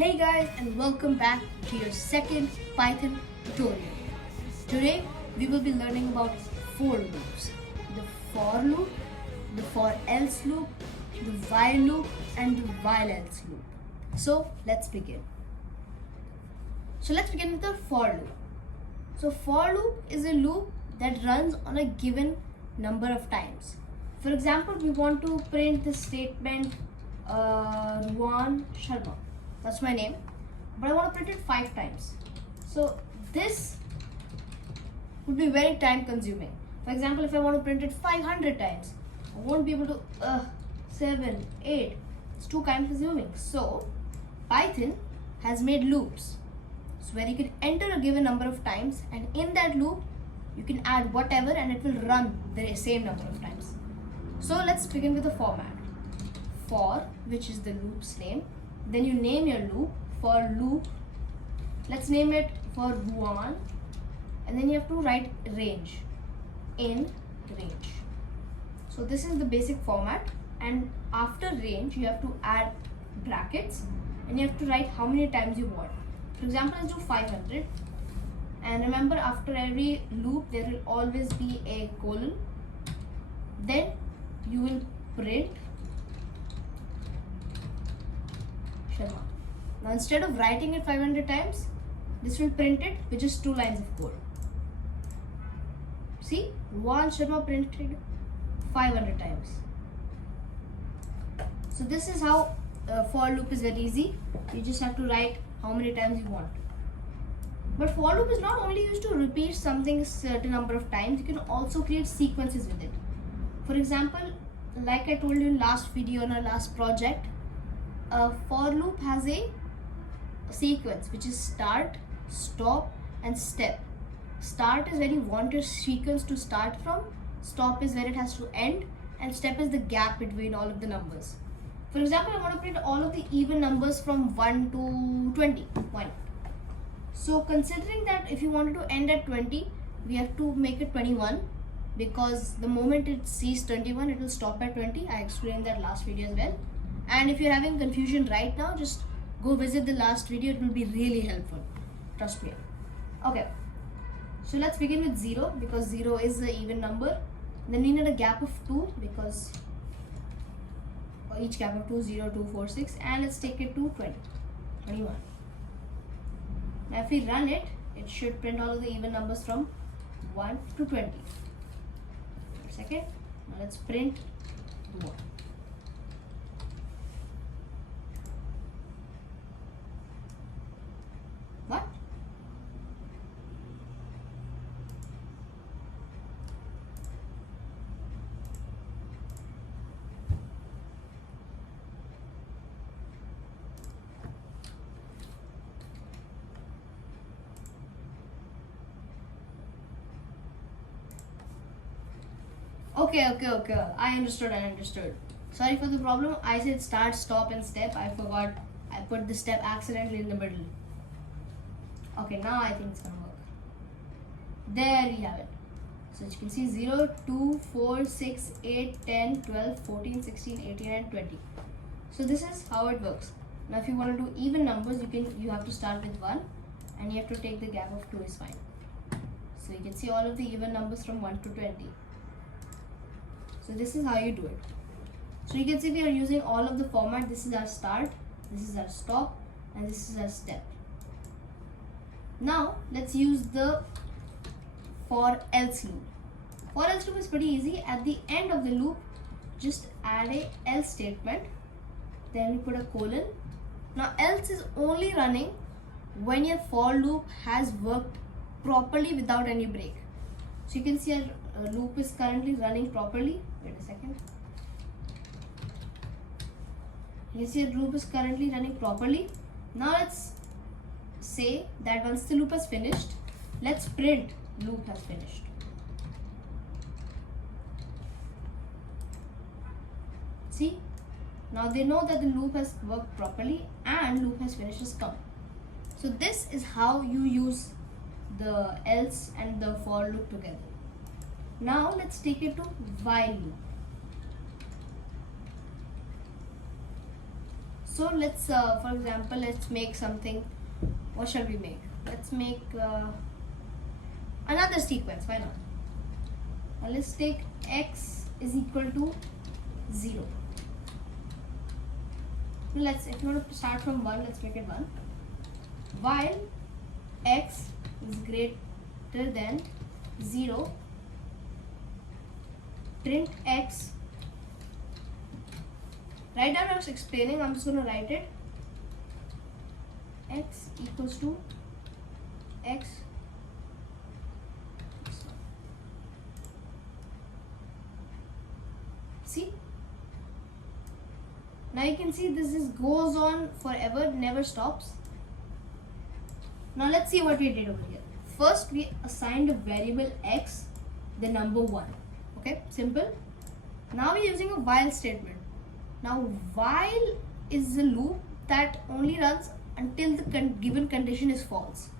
Hey guys, and welcome back to your second Python tutorial. Today we will be learning about four loops: the for loop, the for else loop, the while loop, and the while else loop. So let's begin. Let's begin with the for loop. So for loop is a loop that runs on a given number of times. For example, we want to print the statement Ruan Sharma. That's my name, but I want to print it 5 times. So this would be very time consuming. For example, if I want to print it 500 times, I won't be able to 7, 8. It's too time consuming. So Python has made loops. So where you can enter a given number of times, and in that loop you can add whatever and it will run the same number of times. So let's begin with the format. For, which is the loop's name. Then you name your loop. For loop, let's name it for Ruan, and then you have to write range, in range. So this is the basic format, and after range you have to add brackets and you have to write how many times you want. For example, let's do 500, and remember, after every loop there will always be a colon. Then you will print Sharma. Now instead of writing it 500 times, this will print it with just 2 lines of code. See, Ruan Sharma printed 500 times. So this is how for loop is very easy. You just have to write how many times you want. But for loop is not only used to repeat something a certain number of times, you can also create sequences with it. For example, like I told you in last video on our last project, a for loop has a sequence which is start, stop, and step. Start is where you want your sequence to start from, stop is where it has to end, and step is the gap between all of the numbers. For example, I want to print all of the even numbers from 1 to 20. Why not? So considering that if you wanted to end at 20, we have to make it 21, because the moment it sees 21, it will stop at 20. I explained that last video as well. And if you're having confusion right now, just go visit the last video. It will be really helpful. Trust me. Okay. So let's begin with 0, because 0 is the even number. Then we need a gap of 2, because for each gap of 2, 0, 2, 4, 6. And let's take it to 20, 21. Now if we run it, it should print all of the even numbers from 1 to 20. Wait a second. Now let's print 1. What? Okay. I understood. Sorry for the problem. I said start, stop, and step. I forgot. I put the step accidentally in the middle. Okay, now I think it's gonna work. There we have it. So you can see 0, 2, 4, 6, 8, 10, 12, 14, 16, 18, and 20. So this is how it works. Now if you want to do even numbers, you have to start with 1, and you have to take the gap of 2 is fine. So you can see all of the even numbers from 1 to 20. So this is how you do it. So you can see we are using all of the format. This is our start, this is our stop, and this is our step. Now let's use the for else loop. For else loop is pretty easy. At the end of the loop, just add a else statement, then you put a colon. Now else is only running when your for loop has worked properly without any break. So you can see our loop is currently running properly. Wait a second. You see our loop is currently running properly. Now let's say that once the loop has finished, let's print loop has finished. See, now they know that the loop has worked properly and loop has finished has come. So this is how you use the else and the for loop together. Now let's take it to while loop. So let's for example, let's make something. What shall we make? Let's make another sequence. Why not? Now let's take x is equal to 0. Let's, if you want to start from 1, let's make it 1. While x is greater than 0, print x. Right now I was explaining, I'm just going to write it. X equals to x. See? Now you can see this goes on forever, never stops. Now let's see what we did over here. First we assigned a variable x, the number 1. Okay, simple. Now we're using a while statement. Now while is a loop that only runs until the given condition is false.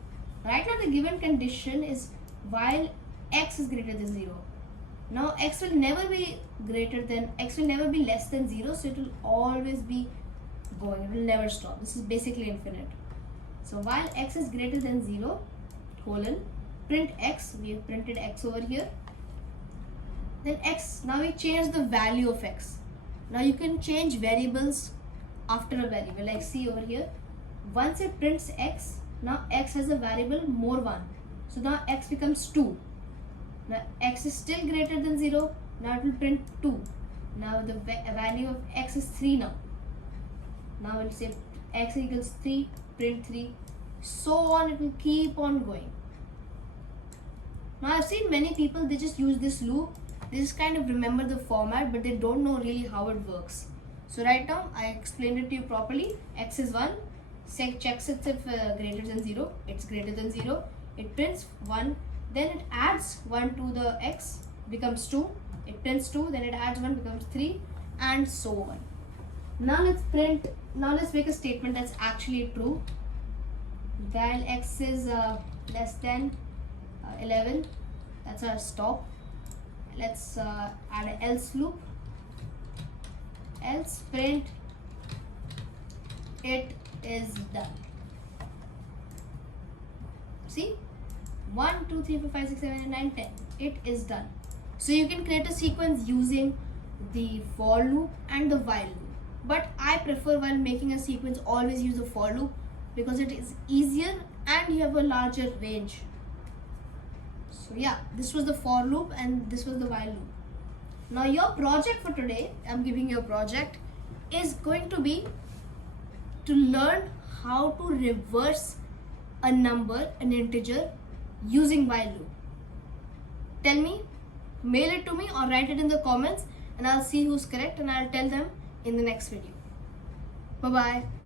Right now the given condition is while x is greater than 0. Now x will never be less than 0, so it will always be going, it will never stop. This is basically infinite. So while x is greater than 0, colon, print x. We have printed x over here. Then x, now we change the value of x. Now you can change variables after a variable, like see over here. Once it prints x, now x has a variable more 1. So now x becomes 2. Now x is still greater than 0. Now it will print 2. Now the value of x is 3 now. Now we'll say x equals 3, print 3. So on, it will keep on going. Now I've seen many people, they just use this loop. They just kind of remember the format, but they don't know really how it works. So right now I explained it to you properly. X is 1. Checks it if greater than 0. It's greater than 0. It prints 1. Then it adds 1 to the x, becomes 2. It prints 2. Then it adds 1, becomes 3, and so on. Now let's make a statement that's actually true. While x is less than 11, that's our stop. Let's add an else loop. Else print it is done. See, 1, 2, 3, 4, 5, 6, 7, 8, 9, 10. It is done. So you can create a sequence using the for loop and the while loop. But I prefer, while making a sequence, always use the for loop because it is easier and you have a larger range. So yeah, this was the for loop and this was the while loop. Now your project for today, I'm giving you a project, is going to be to learn how to reverse a number, an integer, using while loop. Tell me, mail it to me or write it in the comments, and I'll see who's correct and I'll tell them in the next video. Bye bye.